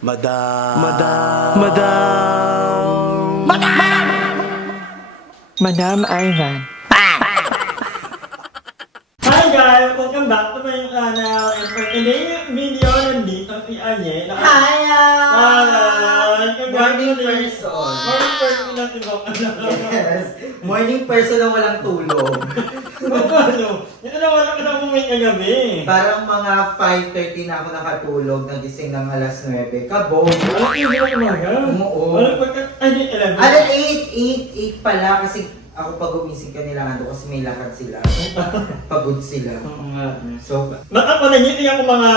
Madam. Madam Ivan. Hi guys! Welcome back to my channel. And for today's video, nandito si Anye. Hi! Morning Congratulations! person. Morning person na si Bok. Yes. Morning person na walang tulog. Ano? Ito na wala ka na bumay kagabi. Parang mga 5:30 na ako nakatulog, nagising ng alas 9. Kabog. Ano yung hindi mo umaga? Oo. Ano pagka... Ay, di, 11. Ano, 8 pala kasi ako pag gumising kanila ando kasi may lakad sila. Pagod sila. Oo nga. So, Ba't ako nagiti ako mga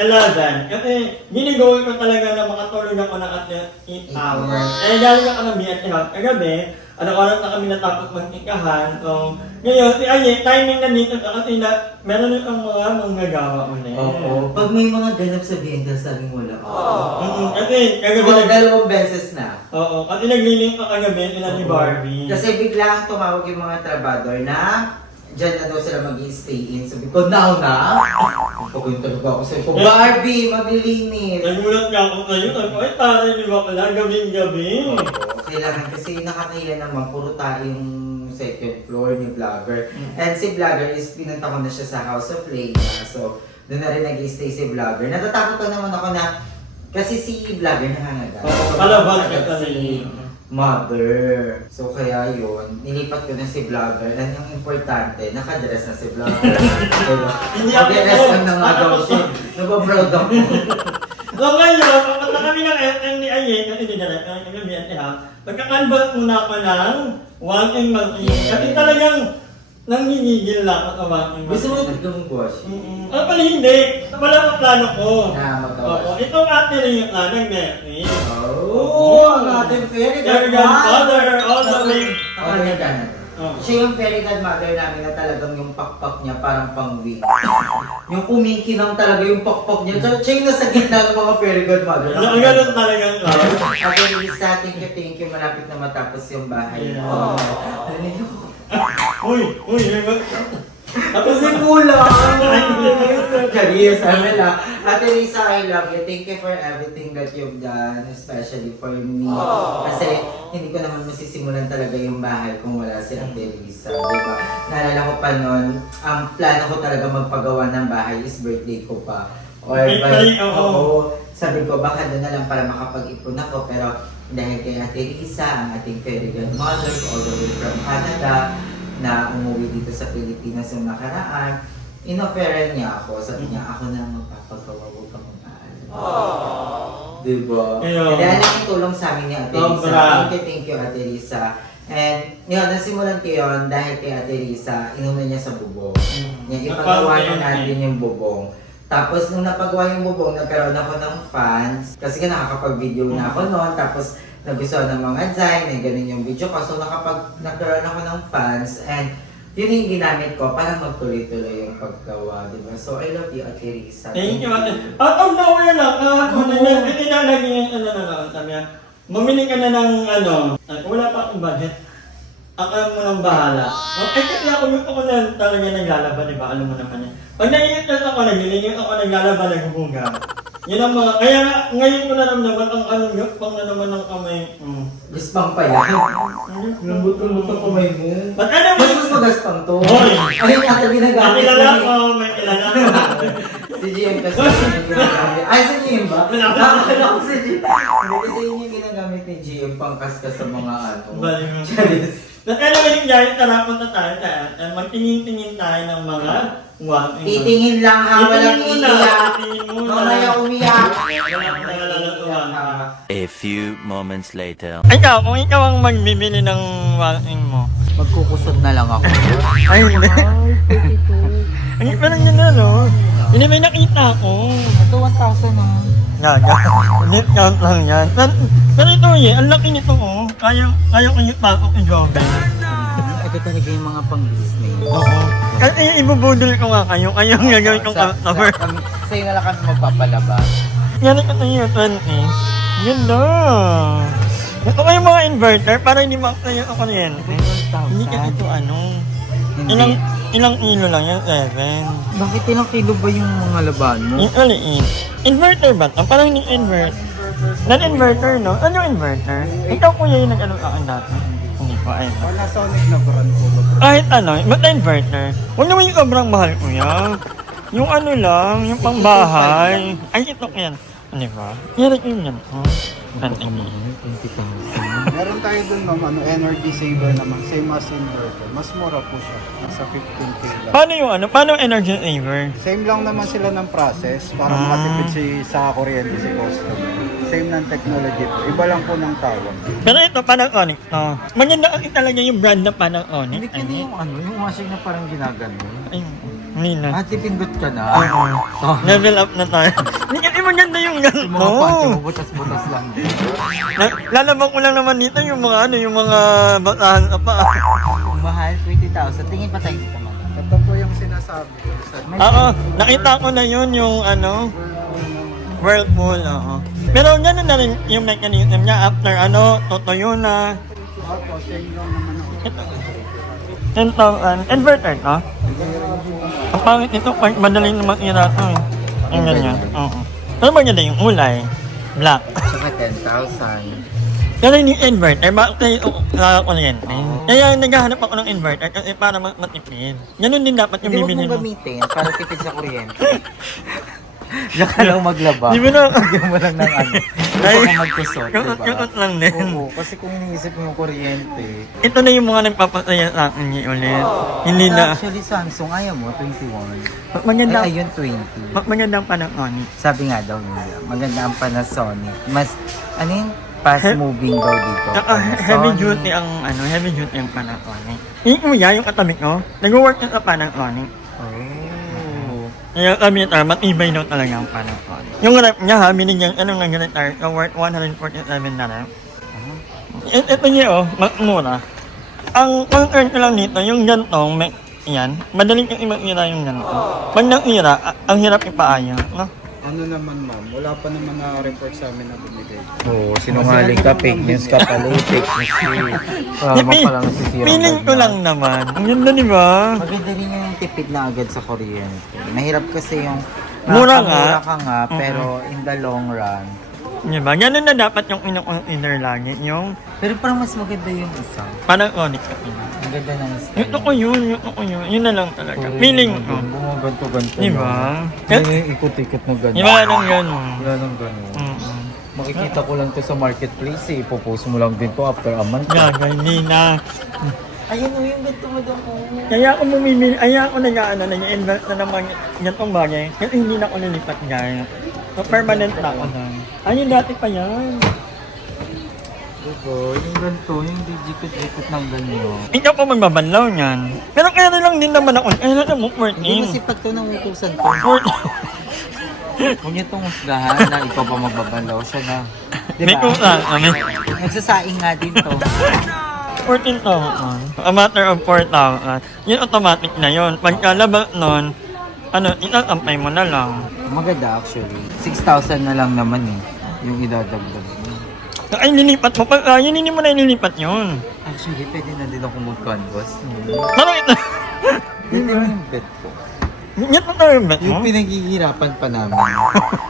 11? Kasi ginigawin ko talaga na makatulog ako ng at 8 hours. Eh galing ako ng BS kagabi, oras na kami natapos magtikahan. So, ngayon, ay, timing na dito kasi na meron itong mga manggagawa mo na yun. oo. Pag may mga ganap sa biyenda, sabing wala ko. Kasi kagabi Well, dalawang beses na. Oo, kasi naglilink ka kagabi nila ni Barbie. Kasi biglang tumawag yung mga trabador na dyan na daw sila mag-i-stay in. Sabi ko, now na? Pagod talaga ako. Sabi ko, Barbie, maglilinis. Nagulat nga ako sa'yo. Sabi ko, ay taray di ba pala, gabing-gabi. Oo, kailangan kasi nakakaya naman, puro tayo yung second floor ni Vlogger. And si Vlogger is pinunta ko na siya sa House of Leyna. So, doon na rin nag-i-stay si Vlogger. Natatakot na naman ako na, kasi si Vlogger nangangagat. Oo, palabas ka Nangangagat kasi. si mother. So, kaya yun, nilipat ko na si Vlogger. And ang importante, nakadress na si Vlogger. Diba? Hindi ako Nakadress lang na nga daw siya. Nabaproud ako. So ngayon, papunta kami ng SM ni Aye, kasi dinala kami ng BNT ha. Magkakanbal muna ako ng walking machine. Kasi talagang nanginigil lang ako sa walking Gusto mo machine. ito gawing wash? Ano pala hindi? Wala ang plano ko. Na Oo, magkawash. itong ate rin yung planong Netflix. Oh, ang ating fairy Very good father, all the way. Ako rin ganun. Oh. Siya yung fairy godmother namin na talagang yung pakpak niya parang pang-wig. Yung kumikinang talaga yung pakpak niya. Siya yung nasa gitna ng mga fairy godmother. Ang ganun talagang Again, Lisa, thank you. Malapit na matapos yung bahay. Yeah. Oh. Uy, Tapos yung kulang. Charis, Amela. Ate Lisa, I love you. Thank you for everything that you've done, especially for me. Kasi hindi ko naman masisimulan talaga yung bahay kung wala si Ate Lisa. Diba? Naalala ko pa noon, ang plano ko talaga magpagawa ng bahay is birthday ko pa. Or sabi ko, baka doon na lang para makapag-ipon ako. Pero dahil kay Ate Lisa, ang ating fairy godmother, all the way from Canada, na umuwi dito sa Pilipinas yung nakaraan, in-offeran niya ako. Sabi niya, ako na lang magpapagawa, huwag kang mag-aalala. Diba? Ayun. Dahil ang tulong sa amin ni Ate Lisa. Sobra. Thank you, Ate Lisa. And yun, nasimulan ko yun dahil kay Ate Lisa, inuna niya sa bubong. Yan, ipagawa na natin yung bubong. Tapos nung napagawa yung bubong, nagkaroon ako ng fans. Kasi nga nakakapag-video na ako noon. Tapos nagustuhan ng mga design, na ganun yung video ko. So nagkaroon ako ng fans. And yun yung ginamit ko para magtuloy-tuloy yung paggawa, di ba? So I love you, Ate Risa. Thank you, ate. Out of nowhere lang. Hindi na naging ano na lang. Sabi niya, mamili ka na ng wala pa akong budget. Ako mo nang bahala. Okay, kasi ako na talaga naglalaba, di ba? Alam mo naman yan. Pag naiitas ako, naglilinis ako, naglalaba, naghuhuga. Yan ang mga, kaya nga, ngayon ko na naman ang pang na naman ng kamay. Guspang pa yan. Lambot-lambot ang kamay mo. Ba't ano mo? Mas magaspang to. Hoy! Ay, ata ginagamit Nakilala ko. ko, may kilala ko. Si GM kasi yung ginagamit. Ay, si GM ba? Nakakala ko si GM. Hindi kasi yun yung ginagamit ni GM pangkaskas sa mga Balik mo. Charis. Ba't ano ba yung gayet na punta tayo tayo? Magtingin-tingin tayo ng mga walking. Titingin lang ha, walang iiyak. Titingin muna. Mamaya umiyak. A few moments later. Ikaw, kung ikaw ang magbibili ng walking mo. Magkukusot na lang ako. Ay, hindi. Ang parang yun na, no? Hindi may nakita ko. Ito 1,000 na. Gaga. Discount lang yan. Pero ito ang laki nito, oh. Kaya ko yung pasok ni Joven. Ito talaga yung mga pang-Disney. Oo. Kasi ibubudol ko nga kayo. Kayo ang gagawin kong customer. Sa'yo na lang kami magpapalaba. Yan ang yung 20. Ganda. Ito ko yung mga inverter para hindi makasaya ako kuryente. Hindi ka ito Hindi. ilang kilo lang yan, 7. Bakit ilang kilo ba yung mga laban mo? Yung maliit. Inverter ba? Ang parang hindi invert. Non-inverter, no? Ano yung inverter? Ikaw kuya yung nag-ano ka dati. Hindi ko, ayun. Wala Sonic na brand po. Kahit ano, ba't na inverter? Huwag naman yung sobrang mahal kuya. Yung ano lang, yung pangbahay. Ay, ito yan. Ano ba? Yan yung yan. Oh. Ano ini? 20,000. Meron tayo dun ma'am, energy saver naman, same as inverter. Mas mura po siya, nasa 15k lang. Paano yung ano? Paano energy saver? Same lang naman sila ng process para makatipid sa kuryente si customer. Same ng technology po, iba lang po ng tawag. Pero ito, Panasonic to. Maganda kasi talaga yung brand na Panasonic. Hindi ka na yung ano, yung machine na parang ginagano. Ayun. Hindi na. Ate, pindot ka na. Oo. Level up na tayo. Hindi kasi maganda yung Yung mga panty mo, ganito. butas-butas lang din. Lalabang ko lang naman dito yung mga ano, yung mga batahan ka pa. Kung mahal, 20,000. Tingin pa tayo dito mga. Ito po yung sinasabi ko. Oo, nakita ko na yun yung ano, Whirlpool, oo. Pero gano'n na rin yung mechanism niya after ano, tutuyo na. Opo, same lang naman ako. 10,000. Inverter to? Ang pangit ito, madaling naman ira to eh. Ang ganyan, oo. Pero maganda yung kulay, black. Saka 10,000. Pero yung inverter, bakit kayo kuryente? Kaya naghahanap ako ng inverter kasi para matipid. Ganun din dapat yung Hindi, huwag bibili mong mo. gamitin para tipid sa kuryente. Diyan ka lang maglaba. Di ba na? Lagyan mo lang ng ano. Gusto Ay, ko magkusot, diba? Yung lang din. Oo, kasi kung iniisip mo yung kuryente. Ito na yung mga nagpapasaya sa akin niya ulit. Hindi na. Actually, Samsung, ayaw mo, 21. Maganda, Ay, ayun, 20. maganda ang Panasonic. Sabi nga daw nila, maganda ang Panasonic. Mas, ano yun? Fast moving daw dito. Saka heavy duty ang ano, heavy duty ang Panasonic. Yung kuya, yung katabi ko, nag-work na sa Panasonic. Oh. Kaya kami ito, matibay daw talaga ang Panasonic. Yung rep niya ha, binigyan, ano nga ganit tayo, yung worth 147 na rep. Ito niya oh, mura. Ang concern ko lang nito, yung gantong, yan, madaling yung imakira yung ganito. Pag nakira, ang hirap ipaayos, no? Ano naman ma'am, wala pa naman na-report sa amin na binigay. Oo, sinungaling ka, fake news ka pala, fake news. Feeling ko lang naman. Ang ganda, di ba? Maganda rin yung tipid na agad sa kuryente. Mahirap kasi yung Mura nga. mura ka nga, pero in the long run. Di ba? Ganun na dapat yung ino-consider lagi. Yung Pero parang mas maganda yung isa. Panasonic ka. Ang ganda ng style. Yung ako yun. Yun na lang talaga. Feeling ko. Bumaganto-ganto. Di ba? Hindi yung ikot-ikot na gano'n. Di ba lang gano'n? Wala nang gano'n. Mm-mm. Makikita ko lang to sa marketplace eh. Ipopost mo lang din to after a month. Gaga, hindi na. Ayun o, yung ganito mo daw. Kaya ako bumibili, kaya ako nag-ano, nag-invest na naman ganitong bagay. Kasi hindi na ako lilipat guys. So permanent na ako doon. Ayun, dati pa yan. Ito, yung ganito, yung digikot-ikot ng ganyan. Ikaw pa magbabanlaw niyan. Pero kaya lang din naman ako. Kaya na mo, Hindi 14. masipag to ng utusan ko. Huwag niyo itong husgahan na ikaw pa magbabanlaw siya na. May kusa kami. Nagsasaing nga din to. 14,000. A matter of 4,000. Yun automatic na yun. Pagkalabas nun, ano, itatampay mo na lang. Maganda actually. 6,000 na lang naman eh. Yung idadagdag mo. Ay, nilipat mo pa. Yun, hindi mo na nilipat yun. Actually, pwede na din ako mag-canvas. Parang ito. Hindi mo yung bet ko. Yan pa tayo bet mo? Yung pinaghihirapan pa namin.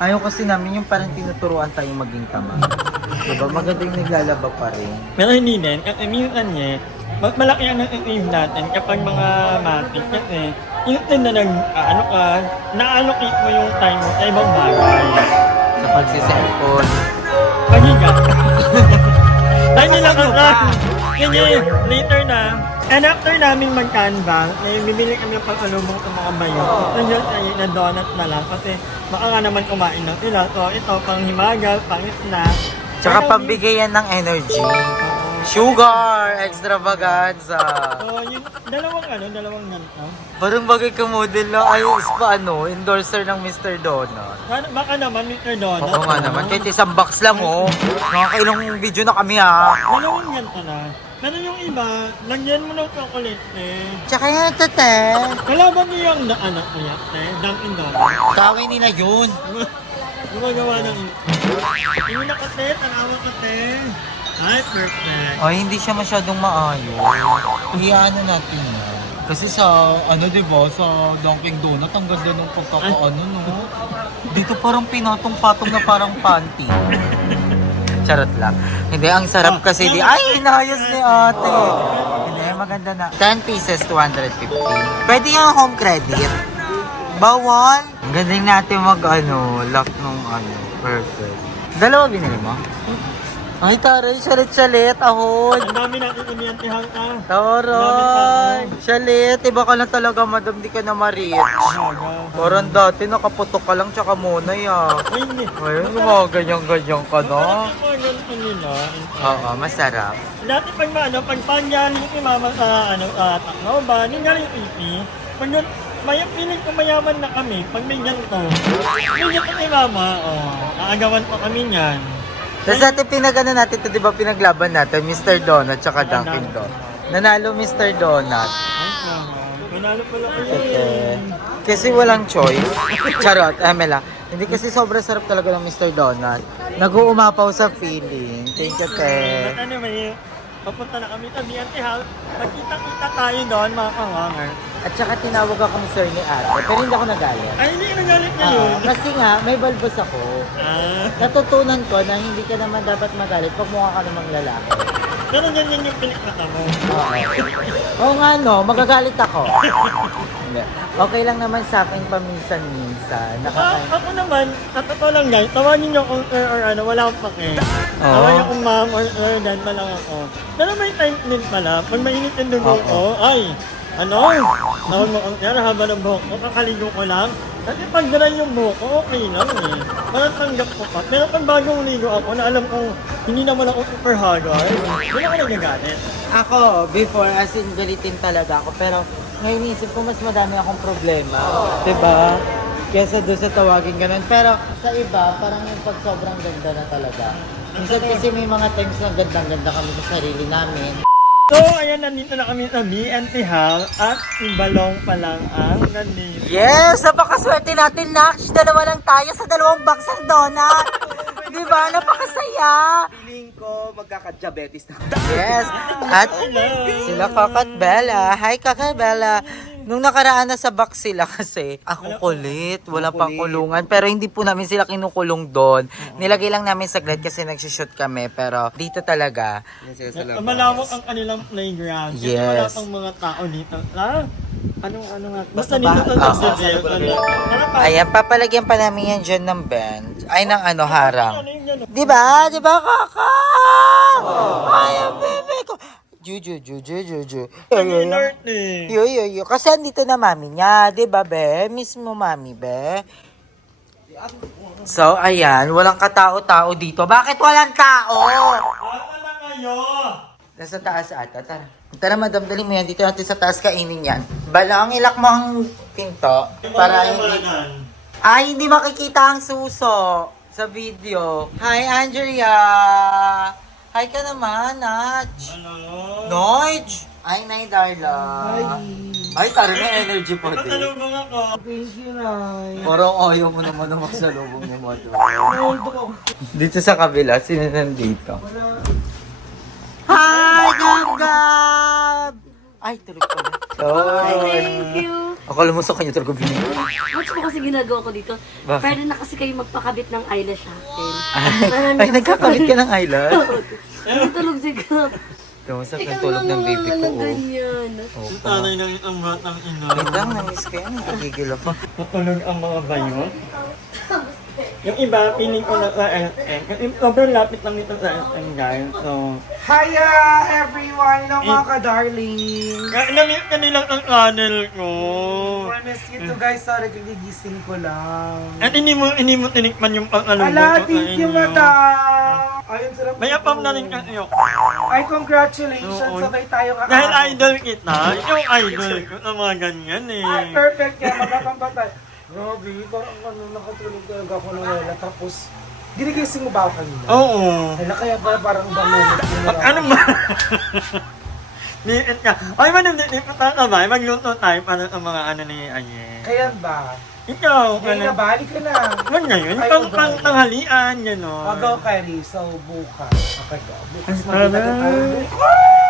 Ayaw kasi namin yung parang tinuturuan tayo maging tama. Diba? Maganda yung naglalaba pa rin. Pero hindi din. Kasi minsan niya, mas malaki ang nag-save natin kapag mga matik. Kasi, yung na ano ka, na-allocate mo yung time mo sa ibang bagay. Sa pagsiselfon. Pagiga. Dahil nila ka. Kasi, later na. And after namin mag-canvas, bibili kami ng pang-alubong sa mga bayo. Nandiyan tayo na donut na lang kasi baka nga naman kumain na sila. So ito, pang himagal, pang snack. Tsaka pambigayan ng energy. Sugar! Extravaganza! So, yung dalawang ganito. Parang bagay ka model na ayos pa endorser ng Mr. Donut. Baka naman, Mr. Donut. Oo nga naman, kahit isang box lang oh. Nakakailang video na kami ha. Dalawang ganito na. Pero yung iba, lagyan mo ng chocolate eh. Tsaka yan tate. Kalaban niyo yung anak ko yan, Dunkin Donuts. Kaway nila yun. Gumagawa ng yung nakate, tanawa kate. Ay, perfect. Ay, hindi siya masyadong maayos. Iyaano natin yan. Kasi sa, diba, sa Dunkin' Donut, ang ganda ng pagkakaano, no? Dito parang pinatong-patong na parang panty. Charot lang. Hindi, ang sarap kasi di... Ay, inayos ni ate! Hindi, maganda na. 10 pieces, 250. Pwede yung home credit. Bawal. Ang galing natin lock nung perfect. Dalawa binili mo? Ay, taray, shalit-shalit, ahon. Ang dami natin iniyantihang ka. Taray, shalit. Iba ka lang talaga, madam, di ka na ma-reach. Parang dati, nakaputok ka lang, tsaka munay, Ay, hindi. Ngayon, gumaganyan-ganyan ka na. Mga ganito nila. Oo, masarap. Dati pag pangyali ni mama sa Tacloban, yung galing pipi, pag yun, piling ko mayaman na kami, pag may ganito. May ganito ni mama, aagawan pa kami niyan. Tapos dati pinagano natin ito, di ba pinaglaban natin, Mr. Donut tsaka Dunkin' Donut. Nanalo Mr. Donut. Ay, manalo pala kayo. Kasi walang choice. Charot, Amela. Hindi kasi sobrang sarap talaga ng Mr. Donut. Nag-uumapaw sa feeling. Thank you, te. At papunta na kami sa BNT Hall. Magkita-kita tayo doon, mga kawanger. At saka tinawag ako ni sir ni ate, pero hindi ako nagalit. Ay, hindi ka nagalit ngayon. Kasi nga, may balbas ako. Natutunan ko na hindi ka naman dapat magalit pag mukha ka namang lalaki. Pero ganyan yung pinikmata mo. Oo nga no, magagalit ako. Hindi. Okay lang naman sa akin paminsan-minsan. Ako naman, at totoo lang guys, tawagin niyo akong sir or wala akong pake. Tawagin akong ma'am or dad pa lang ako. Pero may time din pala, pag mainit yung dugo ko, ay, tawag mo ang sir, haba ng buhok ko, kakaligo ko lang. Kasi pag dry yung buhok ko, okay lang eh. Parang tanggap ko pa. Pero pag bagong ligo ako, na alam kong hindi naman ako super haggard, hindi ako nagagalit. Ako, before, as in, galitin talaga ako. Pero ngayon isip ko, mas madami akong problema. Diba? Kesa doon sa tawagin ganun. Pero sa iba, parang yung pag sobrang ganda na talaga. Minsan kasi may mga times na gandang-ganda kami sa sarili namin. So, ayan, nandito na kami sa BNT Hall at yung balong pa lang ang nandito. Yes! Napakaswerte natin, Naksh! Dalawa lang tayo sa dalawang box ng donut! Diba? Napakasaya! Feeling ko magkaka-diabetes na. Yes! At sila Kakat Bella. Hi, Kakat Bella! Nung nakaraan na sa box sila kasi ako kulit, wala pang kulungan. Pero hindi po namin sila kinukulong doon. Nilagay lang namin saglit kasi nagsishoot kami. Pero dito talaga. Malawak ang kanilang playground. Kasi Yes. wala pang mga tao dito. Ano nga? Basta dito sa Ayan, papalagyan pa namin yan dyan ng bench. Ay, ng harang. Ano yung gano'n? Diba? Diba, Kaka? Ay, ang bebe ko. Juju. Nag-alert eh. Yo. Kasi andito na mami niya, di ba, be? Miss mo, mami, be? So, ayan, walang katao-tao dito. Bakit walang tao? Ata na kayo! Nasa taas ata, tara. Tara, madam, dali mo yan. Dito natin sa taas kainin yan. Balang, ilak mo ang pinto. Para hindi... Ay, hindi makikita ang suso sa video. Hi, Andrea! Hi ka naman, Nach! Hello? Noj! Ay, Nay Darla. Ay, tara, may energy po din. Patalubong ako. Parang ayaw mo naman na magsalubong ni Mother. Dito sa kabila, sino nandito? Hi, Gab! Ay, tulog pala. Thank you. Akala mo sa kanya talaga binigay. Much po kasi ginagawa ko dito. Bakit? Pwede na kasi kayo magpakabit ng eyelash sa akin. Ay, nagkakabit ka ng eyelash? Natulog si Gab. Kamusta Ikaw ang tulog ng baby ko? lang ganyan. Oh, Tanay ng ang batang ina. wait lang, namiss ko yan. Nagigil ako. Matulog ang mga bayo. Yung iba, piling ko na sa SM. Kasi sobrang lapit lang dito sa SM, guys. So, Hiya everyone! Hello mga ka-darling! na-meet ka nilang ang channel ko. Promise you to guys, sorry gigising ko lang. At hindi mo tinikman yung pang-alubong Ala, ko sa thank you inyo. madam! Ayun, sarap. May apam na rin kayo. Ay, congratulations! Oo. Sabay tayo ka. Dahil idol kita, yung idol ko sa mga ganyan eh. Ay, perfect yan. Magkakampatay. Grabe, parang nakatulog talaga ako ng wala. Tapos, ginigising mo ba ako kanina? Oo. Ala, kaya ba parang bangunot? Ano ba? Liit ka. Ay, madam, di pa tayo ba? Magluto tayo para sa mga ano ni Aye. Kaya ba? Ikaw, Ngayon na, balik ka na. Man ngayon, Ay, pang tanghalian, gano'n. Pag-o, Carrie, so bukas. Okay, bukas Ay, magkita tara. tayo.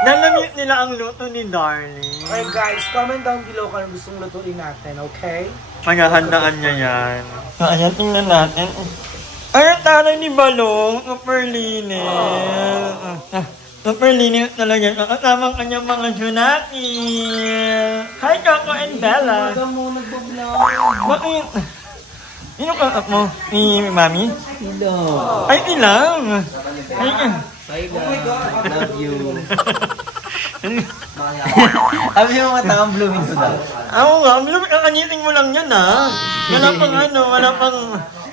Nalamit nila ang luto ni Darling. Okay guys, comment down below kung ano gustong lutuin natin, okay? Maghahandaan niya yan. So, ayan, tingnan natin. Ay, taray ni Balong. Super linis. Super linis talaga. Kasama ang kanyang mga junaki. Hi, Coco and Bella. mo nagbablog. Bakit? Sino ka mo? Ni Mami? Hello. Ay, ilang. Ay, Bye guys. Love you. Sabi yung mga taong blooming ko daw. ako nga, kakaniting mo lang yan, ha? Wala pang ano,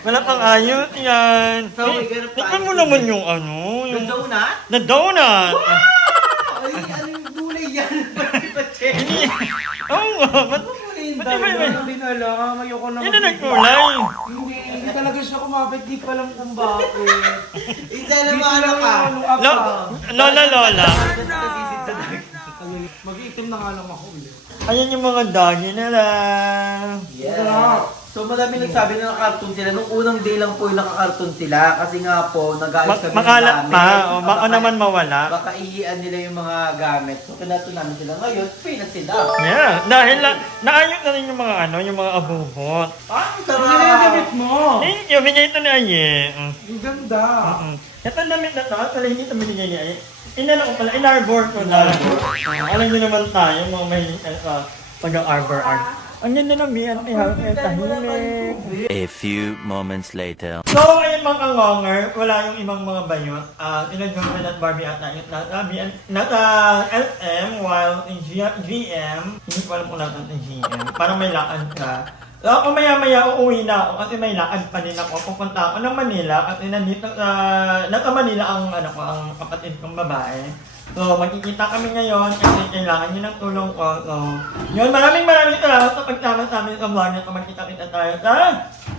wala pang ayos yan. So, we're gonna Tingnan mo naman yung ano, yung... donut? Na donut! Ay, anong gulay yan? Hindi. Oo nga, ba't iba iba? Hindi na lang, ayoko na. Hindi na nagkulay. Hindi talaga siya kumapit, di pa lang kung bakit. Isa na ba ano ka? Lola. Mag-iitim na nga lang ako ulit. Ayan yung mga doggy nila. Yeah. So madami nagsabi na naka-cartoon sila. Nung unang day lang po yung naka-cartoon sila. Kasi nga po, nag-aayos kami ng Makalat gamit. pa, o baka naman mawala. Baka ihian nila yung mga gamit. So kinato namin sila. Ngayon, pay na sila. Yeah, dahil naayos na rin yung mga ano, yung mga abubot. Ah, Hindi na yung damit mo. Thank you, bigay ito ni Aye. Ang ganda. Ito damit na to, pala hindi ito binigay ni Aye. Inano ko pala, in-arbor ko na. Alam niyo naman tayo, mga mahilig sa pag-arbor art. Ang ganda ng biyan, tahimik. A few moments later. So, ayun mga kangonger, wala yung ibang mga bayot. Inadjong at Barbie at nasa SM, while in GM, hindi ko alam kung natin sa GM. Parang may lakad ka. So, ako maya-maya uuwi na ako kasi may lakad pa din ako. Pupunta ako ng Manila kasi nandito nasa Manila ang, ang kapatid kong babae. So, magkikita kami ngayon kasi kailangan niyo ng tulong ko. So, yun, maraming salamat sa pagsama sa amin sa vlog na ito. Magkita-kita tayo sa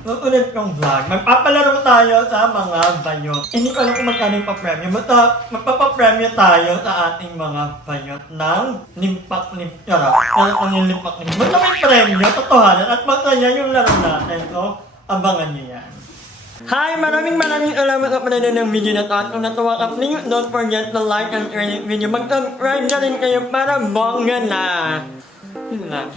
susunod kong vlog. Magpapalaro tayo sa mga bayot. Hindi ko alam kung magkano yung pa-premyo. Basta magpapapremyo tayo sa ating mga bayot ng limpak-limpak. Ang yung limpak-limpak. Basta may premyo, totohanan at masaya yung laro natin. So, abangan niyo yan. Hi! Maraming salamat sa panonood ng video na to. At kung natuwa ka, please don't forget to like and share this video. Mag-subscribe na rin kayo para bongga na. Yun lang.